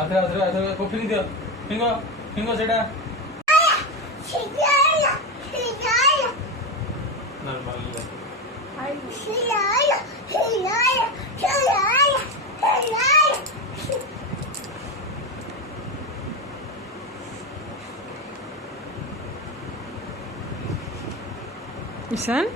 आथरे को फिंग दियो फिंगो फिंगो सेटा नॉर्मल Isan?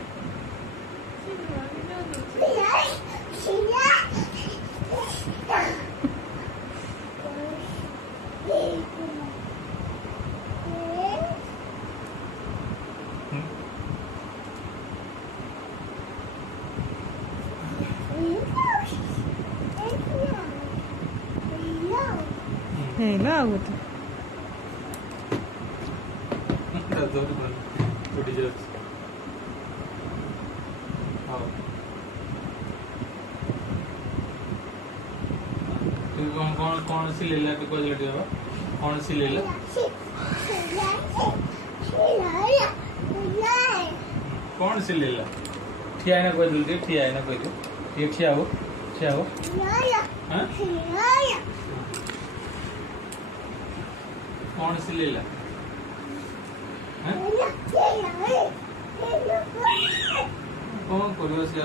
Hela ಆಗುತ್ತೆ कौन सी ले ला कौन सी ले ला कौन सी ले ला ठिया ना कोई जल्दी ठिया ना कोई ये ठिया हो हाँ कौन सी ले ला हाँ कौन करो से